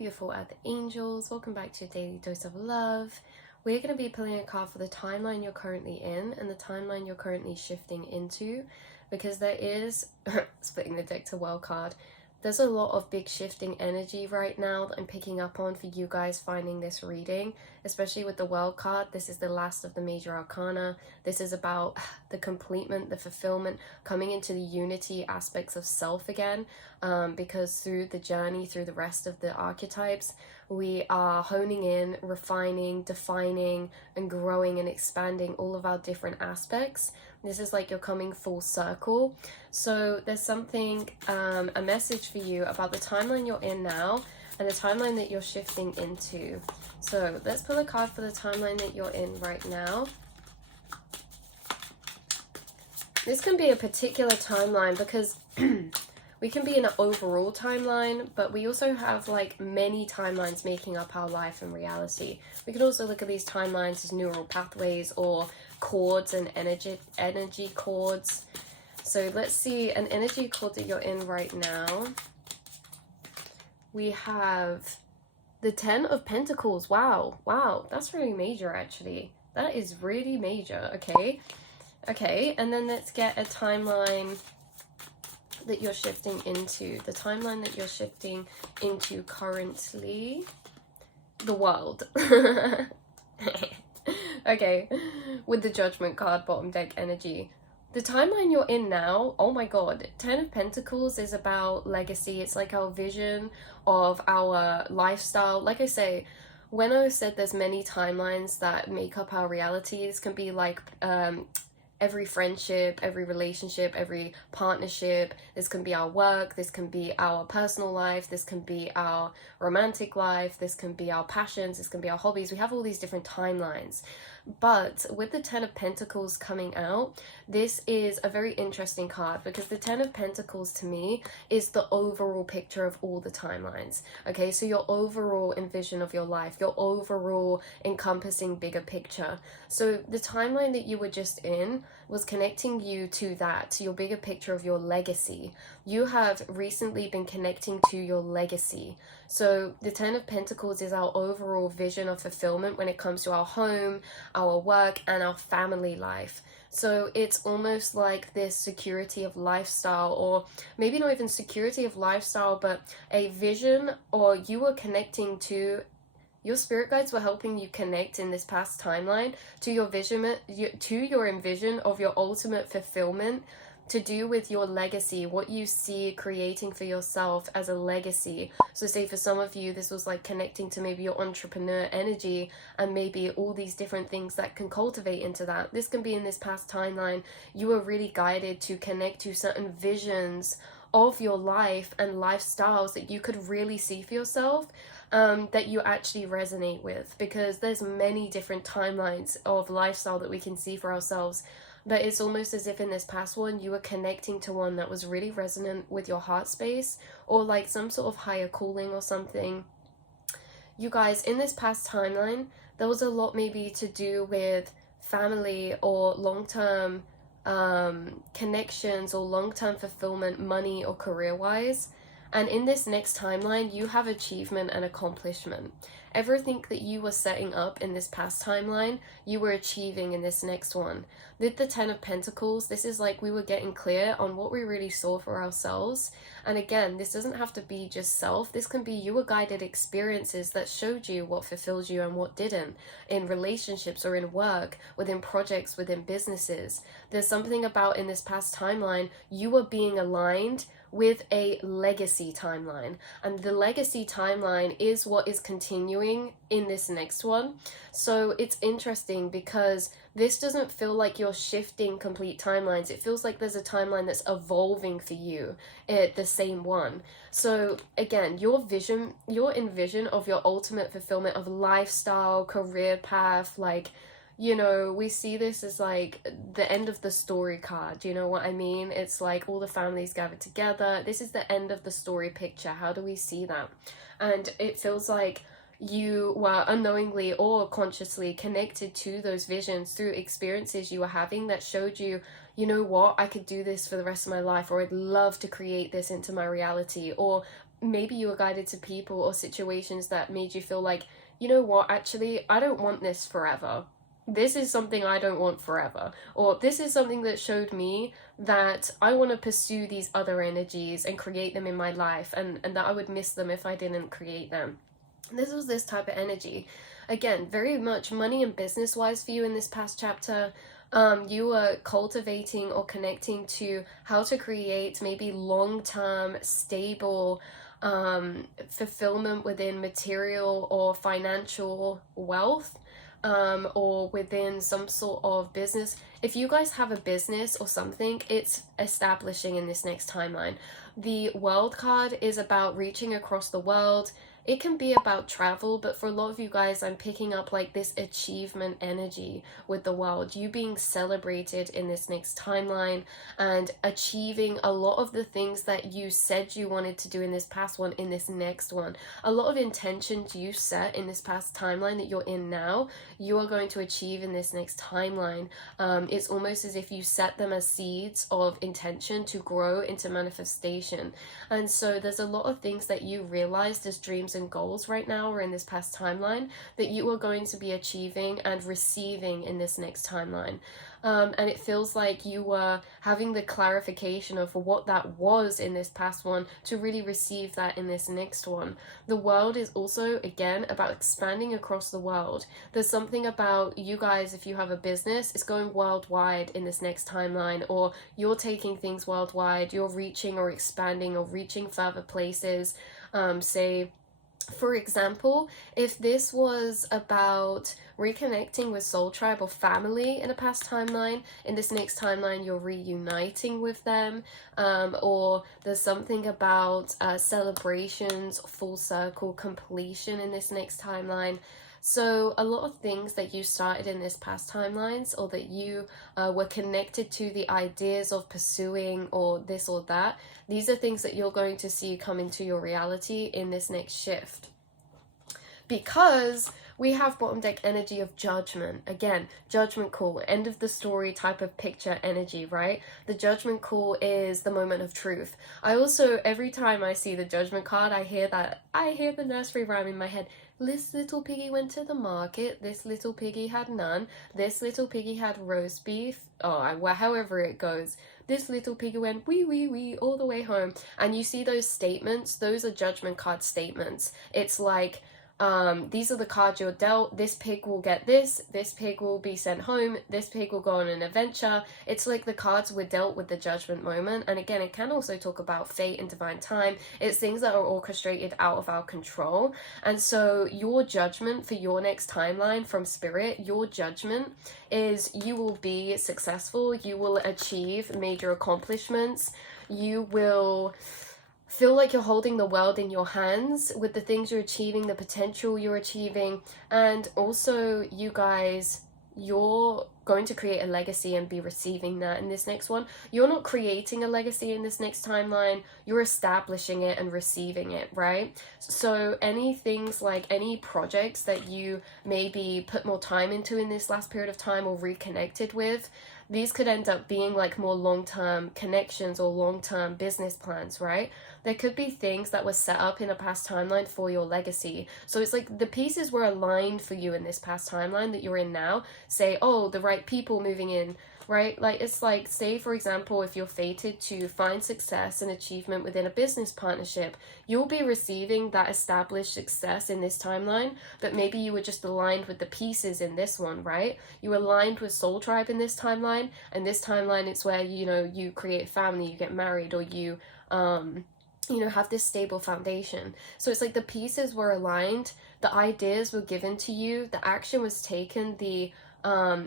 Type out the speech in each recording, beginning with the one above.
beautiful earth angels. Welcome back to your daily dose of love. We're going to be pulling a card for the timeline you're currently in and the timeline you're currently shifting into, because there is splitting the deck to World card. There's a lot of big shifting energy right now that I'm picking up on for you guys finding this reading, especially with the World card. This is the last of the major arcana. This is about the completement, the fulfillment, coming into the unity aspects of self again, because through the journey, through the rest of the archetypes, we are honing in, refining, defining, and growing and expanding all of our different aspects. This is like you're coming full circle. So there's something, a message for you about the timeline you're in now and the timeline that you're shifting into. So let's pull a card for the timeline that you're in right now. This can be a particular timeline because we can be in an overall timeline, but we also have like many timelines making up our life and reality. We can also look at these timelines as neural pathways or chords and energy chords. So let's see an energy chord that you're in right now. We have the 10 of Pentacles. Wow, that's really major actually. That is really major. Okay, and then let's get a timeline that you're shifting into. The timeline that you're shifting into currently. The World. Okay, with the Judgment card, bottom deck energy. The timeline you're in now, oh my god, 10 of Pentacles is about legacy. It's like our vision of our lifestyle. Like I say, when I said there's many timelines that make up our reality, this can be like every friendship, every relationship, every partnership. This can be our work, this can be our personal life, this can be our romantic life, this can be our passions, this can be our hobbies. We have all these different timelines. But with the 10 of Pentacles coming out, this is a very interesting card because the 10 of Pentacles to me is the overall picture of all the timelines. Okay, so your overall envision of your life, your overall encompassing bigger picture. So the timeline that you were just in was connecting you to that, to your bigger picture of your legacy. You have recently been connecting to your legacy. So the 10 of Pentacles is our overall vision of fulfillment when it comes to our home, our work, and our family life. So it's almost like this security of lifestyle, or maybe not even security of lifestyle, but a vision, or you were connecting to, your spirit guides were helping you connect in this past timeline to your vision, to your envision of your ultimate fulfillment, to do with your legacy, what you see creating for yourself as a legacy. So say for some of you, this was like connecting to maybe your entrepreneur energy and maybe all these different things that can cultivate into that. This can be in this past timeline. You were really guided to connect to certain visions of your life and lifestyles that you could really see for yourself, that you actually resonate with, because there's many different timelines of lifestyle that we can see for ourselves. But it's almost as if in this past one, you were connecting to one that was really resonant with your heart space, or like some sort of higher calling or something. You guys, in this past timeline, there was a lot maybe to do with family or long-term connections or long-term fulfillment, money or career-wise. And in this next timeline, you have achievement and accomplishment. Everything that you were setting up in this past timeline, you were achieving in this next one. With the 10 of Pentacles, this is like we were getting clear on what we really saw for ourselves. And again, this doesn't have to be just self. This can be you were guided experiences that showed you what fulfilled you and what didn't, in relationships or in work, within projects, within businesses. There's something about in this past timeline, you were being aligned with a legacy timeline, and the legacy timeline is what is continuing in this next one. So it's interesting because this doesn't feel like you're shifting complete timelines. It feels like there's a timeline that's evolving for you, the same one. So again, your vision, your envision of your ultimate fulfillment of lifestyle, career path, like, you know, we see this as like the end of the story card. You know what I mean? It's like all the families gathered together. This is the end of the story picture. How do we see that? And it feels like you were unknowingly or consciously connected to those visions through experiences you were having that showed you, you know what, I could do this for the rest of my life, or I'd love to create this into my reality, or maybe you were guided to people or situations that made you feel like, you know what, actually, I don't want this forever. This is something I don't want forever. Or this is something that showed me that I want to pursue these other energies and create them in my life, and that I would miss them if I didn't create them. This was this type of energy. Again, very much money and business wise for you in this past chapter. You were cultivating or connecting to how to create maybe long-term, stable fulfillment within material or financial wealth, or within some sort of business. If you guys have a business or something, it's establishing in this next timeline. The World card is about reaching across the world. It can be about travel, but for a lot of you guys, I'm picking up like this achievement energy with the world. You being celebrated in this next timeline and achieving a lot of the things that you said you wanted to do in this past one, in this next one. A lot of intentions you set in this past timeline that you're in now, you are going to achieve in this next timeline. It's almost as if you set them as seeds of intention to grow into manifestation. And so there's a lot of things that you realized as dreams and goals right now or in this past timeline that you are going to be achieving and receiving in this next timeline. And it feels like you were having the clarification of what that was in this past one to really receive that in this next one. The world is also, again, about expanding across the world. There's something about you guys, if you have a business, it's going worldwide in this next timeline, or you're taking things worldwide, you're reaching or expanding or reaching further places. Say, for example, if this was about reconnecting with soul tribe or family in a past timeline, in this next timeline you're reuniting with them, or there's something about celebrations, full circle completion in this next timeline. So a lot of things that you started in this past timelines, or that you were connected to the ideas of pursuing or this or that, these are things that you're going to see come into your reality in this next shift. Because we have bottom deck energy of judgment. Again, judgment call, end of the story type of picture energy, right? The judgment call is the moment of truth. I also, every time I see the judgment card, I hear the nursery rhyme in my head. This little piggy went to the market, this little piggy had none, this little piggy had roast beef, however it goes. This little piggy went wee wee wee all the way home. And you see those statements, those are judgment card statements. It's like, these are the cards you're dealt. This pig will get this pig will be sent home, this pig will go on an adventure. It's like the cards were dealt with the judgment moment. And again, it can also talk about fate and divine time. It's things that are orchestrated out of our control. And so your judgment for your next timeline from spirit, your judgment is you will be successful, you will achieve major accomplishments, you will feel like you're holding the world in your hands with the things you're achieving, the potential you're achieving. And also, you guys, you're going to create a legacy and be receiving that in this next one. You're not creating a legacy in this next timeline, you're establishing it and receiving it, right? So any things like any projects that you maybe put more time into in this last period of time or reconnected with, these could end up being like more long-term connections or long-term business plans, right? There could be things that were set up in a past timeline for your legacy. So it's like the pieces were aligned for you in this past timeline that you're in now. Say, oh, the right people moving in, right? Like, it's like, say, for example, if you're fated to find success and achievement within a business partnership, you'll be receiving that established success in this timeline, but maybe you were just aligned with the pieces in this one, right? You aligned with soul tribe in this timeline, and this timeline, it's where, you know, you create a family, you get married, or you have this stable foundation. So it's like the pieces were aligned, the ideas were given to you, the action was taken, the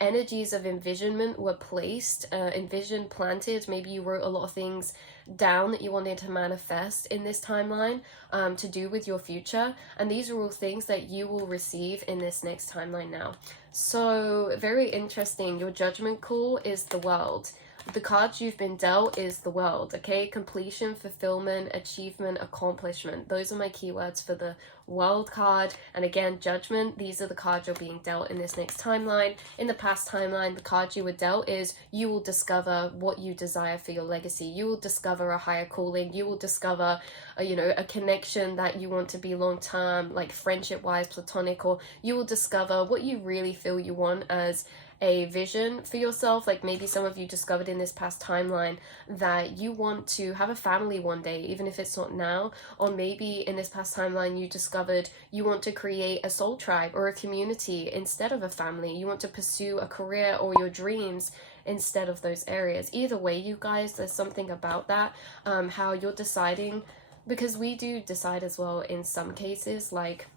energies of envisionment were placed, envision planted. Maybe you wrote a lot of things down that you wanted to manifest in this timeline, to do with your future, and these are all things that you will receive in this next timeline now. So very interesting. Your judgment call is the world. the cards you've been dealt is the World, okay? Completion, fulfillment, achievement, accomplishment. Those are my keywords for the World card. And again, Judgment. These are the cards you're being dealt in this next timeline. In the past timeline, the card you were dealt is you will discover what you desire for your legacy. You will discover a higher calling. You will discover a connection that you want to be long term, like friendship wise, platonic, or you will discover what you really feel you want as a vision for yourself. Like maybe some of you discovered in this past timeline that you want to have a family one day, even if it's not now. Or maybe in this past timeline you discovered you want to create a soul tribe or a community instead of a family. You want to pursue a career or your dreams instead of those areas. Either way, you guys, there's something about that, how you're deciding, because we do decide as well in some cases, like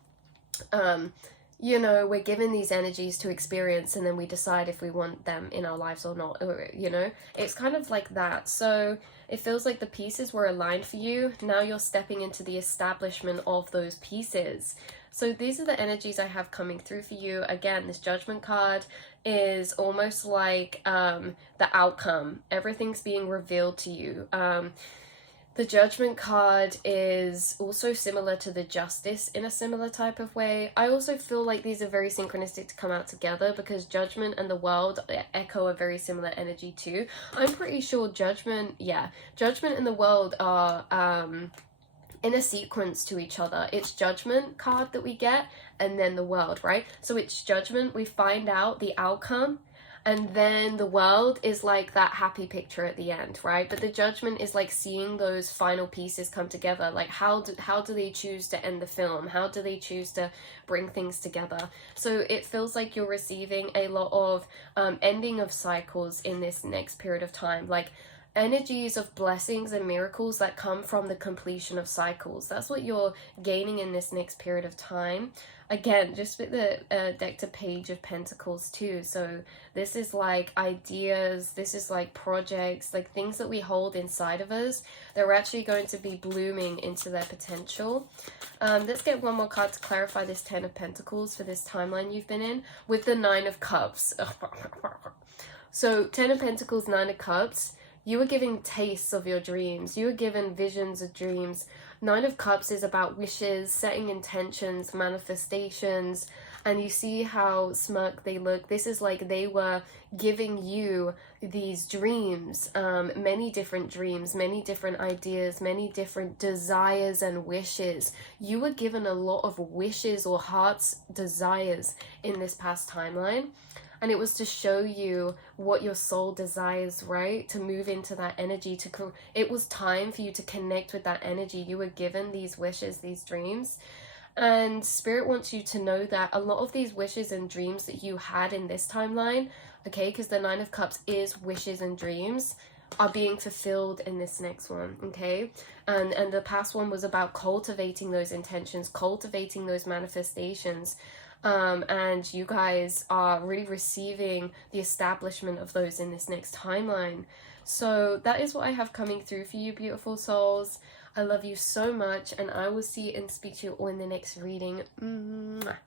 we're given these energies to experience and then we decide if we want them in our lives or not, or, it's kind of like that. So it feels like the pieces were aligned for you. Now you're stepping into the establishment of those pieces. So these are the energies I have coming through for you. Again, this Judgment card is almost like the outcome. Everything's being revealed to you. The Judgment card is also similar to the Justice in a similar type of way. I also feel like these are very synchronistic to come out together because Judgment and the World echo a very similar energy too. I'm pretty sure Judgment and the World are in a sequence to each other. It's Judgment card that we get and then the World, right? So it's Judgment, we find out the outcome, and then the World is like that happy picture at the end, right? But the Judgment is like seeing those final pieces come together. Like how do they choose to end the film? How do they choose to bring things together? So it feels like you're receiving a lot of ending of cycles in this next period of time. Like energies of blessings and miracles that come from the completion of cycles. That's what you're gaining in this next period of time. Again, just with the deck to Page of Pentacles too. So this is like ideas, this is like projects, like things that we hold inside of us. They're actually going to be blooming into their potential. Let's get one more card to clarify this Ten of Pentacles for this timeline you've been in with the Nine of Cups. So Ten of Pentacles, Nine of Cups. You were given tastes of your dreams. You were given visions of dreams. Nine of Cups is about wishes, setting intentions, manifestations, and you see how smirk they look. This is like they were giving you these dreams, many different dreams, many different ideas, many different desires and wishes. You were given a lot of wishes or heart's desires in this past timeline. And it was to show you what your soul desires, right? To move into that energy. It was time for you to connect with that energy. You were given these wishes, these dreams. And Spirit wants you to know that a lot of these wishes and dreams that you had in this timeline, okay, because the Nine of Cups is wishes and dreams, are being fulfilled in this next one, okay? And the past one was about cultivating those intentions, cultivating those manifestations. And you guys are really receiving the establishment of those in this next timeline. So that is what I have coming through for you, beautiful souls. I love you so much, and I will see and speak to you all in the next reading. Mwah.